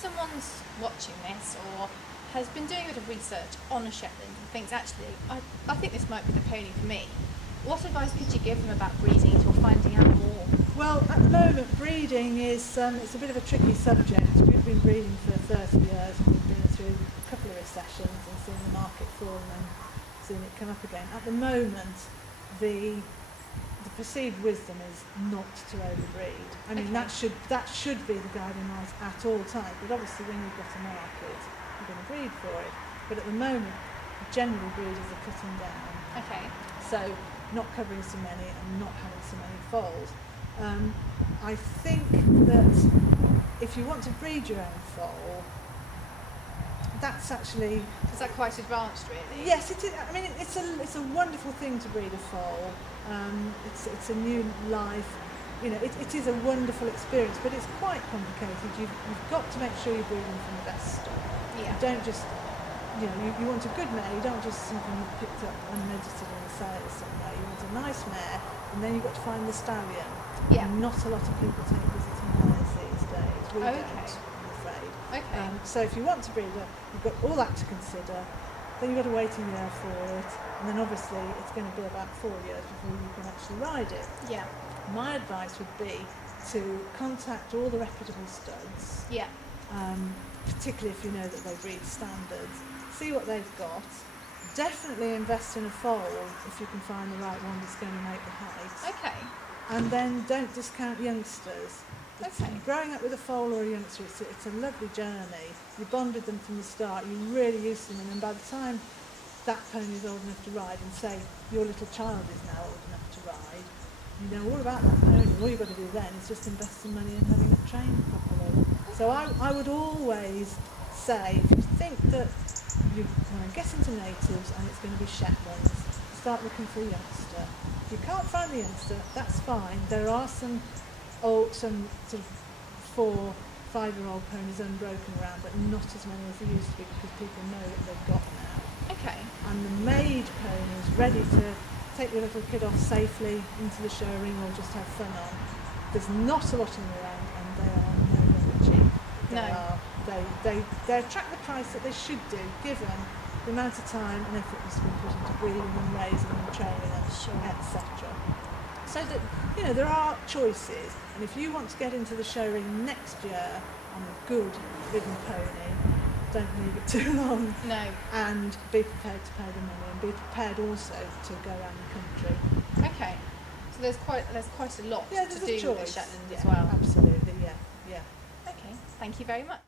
someone's watching this or has been doing a bit of research on a Shetland and thinks, actually, I think this might be the pony for me, what advice could you give them about breeding it or finding out more? Well, at the moment, breeding is it's a bit of a tricky subject. We've been breeding for 30 years. We've been through a couple of recessions and seen the market fall and then seen it come up again. At the moment, the perceived wisdom is not to overbreed. I mean, Okay. that should be the guiding light at all times. But obviously, when you've got a market, you're going to breed for it. But at the moment, generally breeders are cutting down. Okay. So not covering so many and not having so many foals. I think that if you want to breed your own foal, that's actually... Is that quite advanced, really? Yes, it is. I mean, it's a wonderful thing to breed a foal. It's a new life. You know, it is a wonderful experience, but it's quite complicated. You've got to make sure you're breeding from the best stock. Yeah. You don't just, you know, you want a good mare. You don't just something you've picked up unregistered in a sale somewhere. You want a nice mare, and then you've got to find the stallion. Yeah. And not a lot of people take visiting mares these days. We Okay. don't, I'm afraid. Okay. So if you want to breed it, you've got all that to consider. Then you've got to wait a year for it, and then obviously it's going to be about 4 years before you can actually ride it. Yeah. My advice would be to contact all the reputable studs, Yeah. particularly if you know that they breed standards. See what they've got. Definitely invest in a foal if you can find the right one that's going to make the height. Okay. And then don't discount youngsters. Okay. Growing up with a foal or a youngster, it's a lovely journey. You bond with them from the start, you really use them, and then by the time that pony is old enough to ride, and say your little child is now old enough to ride, you know all about that pony. All you've got to do then is just invest some money in having it trained properly. So I would always say, if you think that you want to get into natives and it's going to be Shetlands, start looking for a youngster. If you can't find the youngster, that's fine. There are some sort of 4, 5-year-old ponies unbroken around, but not as many as there used to be, because people know that they've got now. Okay. And the maid ponies ready to take your little kid off safely into the show ring or just have fun on. There's not a lot of them around, and they are no longer cheap. They attract the price that they should do, given the amount of time and effort that's been put into breeding and raising and training them, etc. So that, you know, there are choices, and if you want to get into the show ring next year on a good ridden pony, don't leave it too long. No. And be prepared to pay the money, and be prepared also to go around the country. Okay. So there's quite a lot Yeah, to there's a do with choice. Shetland Yeah, as well. absolutely, yeah. Okay. Thank you very much.